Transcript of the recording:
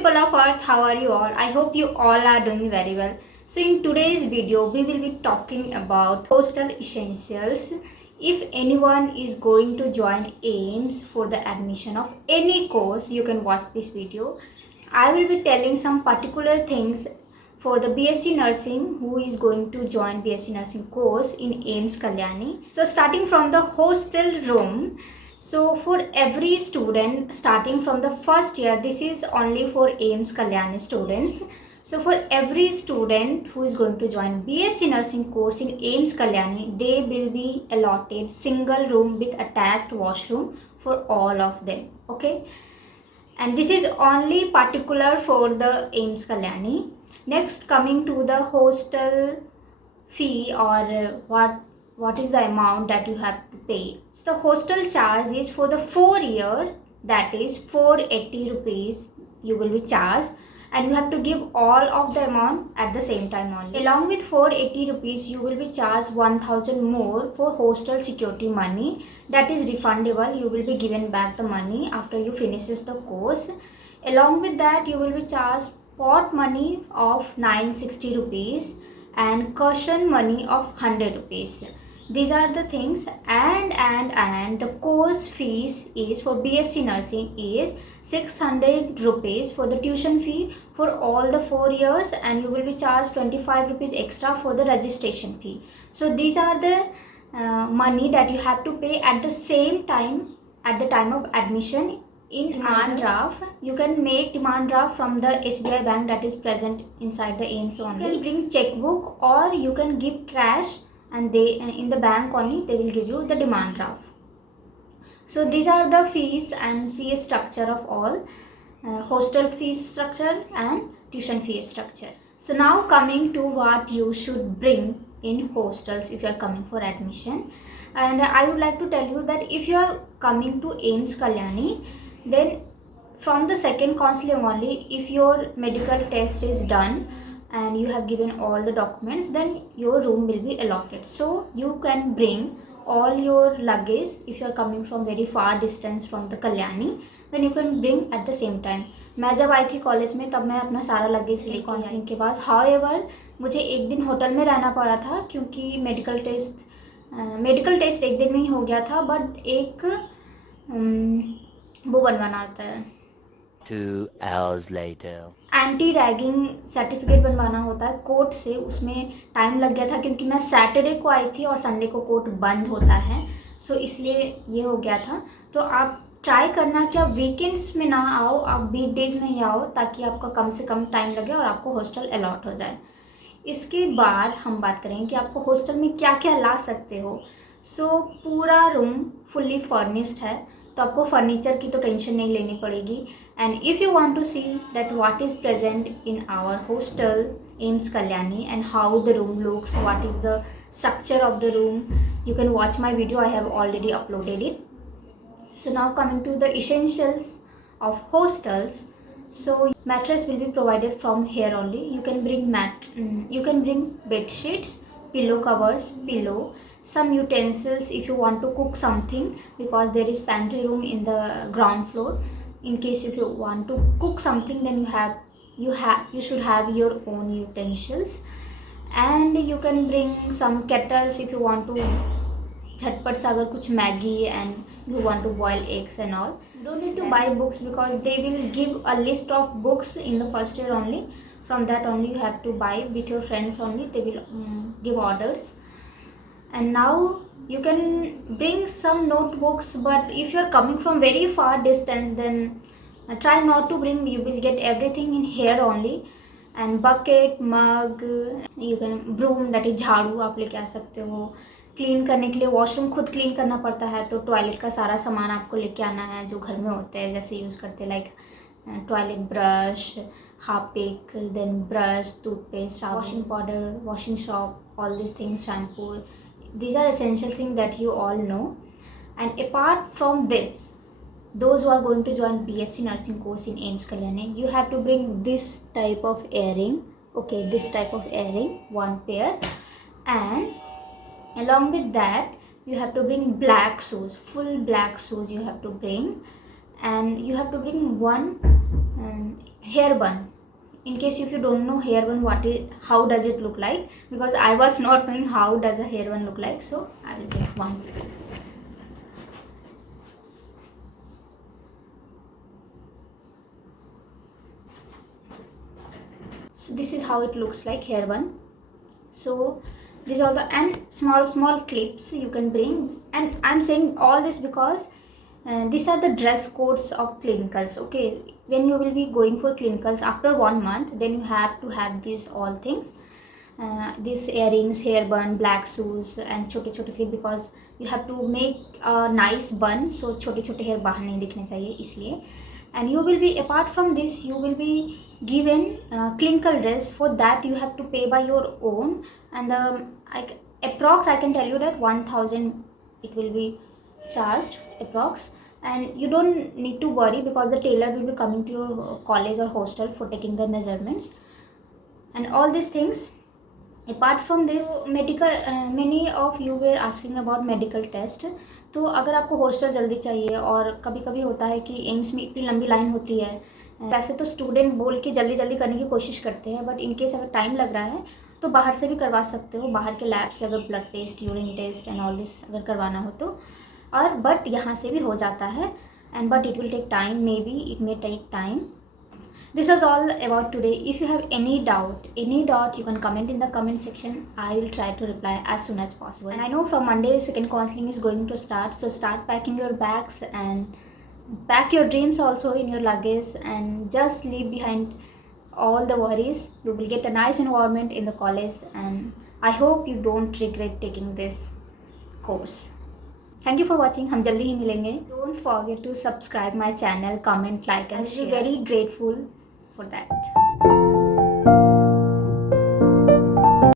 people of earth, how are you all? I hope you all are doing very well. So in today's video we will be talking about hostel essentials. If anyone is going to join AIMS for the admission of any course, you can watch this video. I will be telling some particular things for the BSc Nursing who is going to join BSc Nursing course in AIMS Kalyani. So starting from the hostel room, so for every student starting from the first year, this is only for AIMS Kalyani students. So for every student who is going to join BSc Nursing course in AIMS Kalyani, they will be allotted single room with attached washroom for all of them. Okay, and this is only particular for the AIMS Kalyani. Next, coming to the hostel fee, or what is the amount that you have to pay. So the hostel charge is for the 4 years, that is 480 rupees you will be charged, and you have to give all of the amount at the same time only. Along with 480 rupees, you will be charged 1000 more for hostel security money, that is refundable. You will be given back the money after you finishes the course. Along with that, you will be charged pot money of 960 rupees and cushion money of 100 rupees. These are the things, and the course fees is for BSc Nursing is 600 rupees for the tuition fee for all the 4 years, and you will be charged 25 rupees extra for the registration fee. So these are the money that you have to pay at the same time at the time of admission. In demand draft, you can make demand draft from the SBI bank that is present inside the AIMS only. You can bring checkbook or you can give cash, and they in the bank only they will give you the demand draft. So these are the fees and fee structure of all hostel fees structure and tuition fee structure. So now coming to what you should bring in hostels if you are coming for admission, and I would like to tell you that if you are coming to AIMS Kalyani, then from the second counseling only, if your medical test is done and you have given all the documents, then your room will be allotted. So you can bring all your luggage. If you are coming from very far distance from the Kalyani, then you can bring at the same time. मैं जब आई थी college में तब मैं अपना सारा luggage ले counselling के बाद, हाउएवर मुझे एक दिन होटल में रहना पड़ा था क्योंकि मेडिकल टेस्ट एक दिन में ही हो गया था, बट एक वो बनवाना होता है 2 hours later. Anti ragging certificate बनवाना होता है कोर्ट से, उसमें टाइम लग गया था क्योंकि मैं सैटरडे को आई थी और संडे को कोर्ट बंद होता है, सो इसलिए ये हो गया था. तो आप ट्राई करना कि आप वीकेंड्स में ना आओ, आप वीकडेज में ही आओ ताकि आपका कम से कम टाइम लगे और आपको हॉस्टल अलॉट हो जाए. इसके बाद हम बात करेंगे कि आपको हॉस्टल में क्या क्या ला सकते हो. सो पूरा रूम फुल्ली फर्निश्ड है, तो आपको फर्नीचर की तो टेंशन नहीं लेनी पड़ेगी. And if you want to see that what is present in our hostel AIMS Kalyani and how the room looks, what is the structure of the room, you can watch my video. I have already uploaded it. So now coming to the essentials of hostels. So mattress will be provided from here only. You can bring bed sheets, pillow covers, pillow, some utensils if you want to cook something, because there is pantry room in the ground floor. In case if you want to cook something, then you should have your own utensils. And you can bring some kettles if you want to झटपट से अगर कुछ Maggi and you want to boil eggs and all. Don't need to buy books because they will give a list of books in the first year only. From that only you have to buy with your friends only. They will give orders. And now you can bring some notebooks, but if you are coming from very far distance, then try not to bring. You will get everything in here only. And bucket, mug, you can broom, that is झाड़ू आप लेके आ सकते हो. Clean करने के लिए washroom खुद clean करना पड़ता है, तो टॉयलेट का सारा सामान आपको लेके आना है जो घर में होते हैं, जैसे यूज़ करते हैं like toilet brush, Harpic, then brush, toothpaste, washing powder, washing shop, all this things, shampoo. These are essential things that you all know. And apart from this, those who are going to join BSc Nursing course in AIMS Kalyani, you have to bring this type of earring. Okay, this type of earring, 1 pair. And along with that, you have to bring black shoes, full black shoes you have to bring. And you have to bring one hair bun. In case if you don't know hair bun, how does it look like, because I was not knowing how does a hair bun look like, so I will get one second. So this is how it looks like, hair bun. So these are the, and small clips you can bring. And I'm saying all this because these are the dress codes of clinicals. Okay, when you will be going for clinicals after 1 month, then you have to have these all things, these earrings, hair bun, black shoes, and छोटे छोटे clip, because you have to make a nice bun, so छोटे छोटे hair बाहर नहीं दिखने चाहिए, इसलिए. And you will be, apart from this, you will be given clinical dress. For that you have to pay by your own, and approx I can tell you that 1000 it will be charged approx. And you don't need to worry, because the tailor will be coming to your college or hostel for taking the measurements and all these things. Apart from this, medical, many of you were asking about medical test. तो अगर आपको hostel जल्दी चाहिए, और कभी कभी होता है कि एम्स में इतनी लंबी लाइन होती है, वैसे तो स्टूडेंट बोल के जल्दी जल्दी करने की कोशिश करते हैं, बट इनकेस अगर टाइम लग रहा है तो बाहर से भी करवा सकते हो, बाहर के लैब से, अगर blood test, urine test and all this अगर करवाना हो तो. और बट यहाँ से भी हो जाता है, and but it will take time, maybe it may take time. This was all about today. If you have any doubt, you can comment in the comment section. I will try to reply as soon as possible. And I know from Monday second counseling is going to start, so start packing your bags and pack your dreams also in your luggage, and just leave behind all the worries. You will get a nice environment in the college, and I hope you don't regret taking this course. Thank you for watching. हम जल्दी ही मिलेंगे. Don't forget to subscribe my channel, comment, like and share. I will be very grateful for that.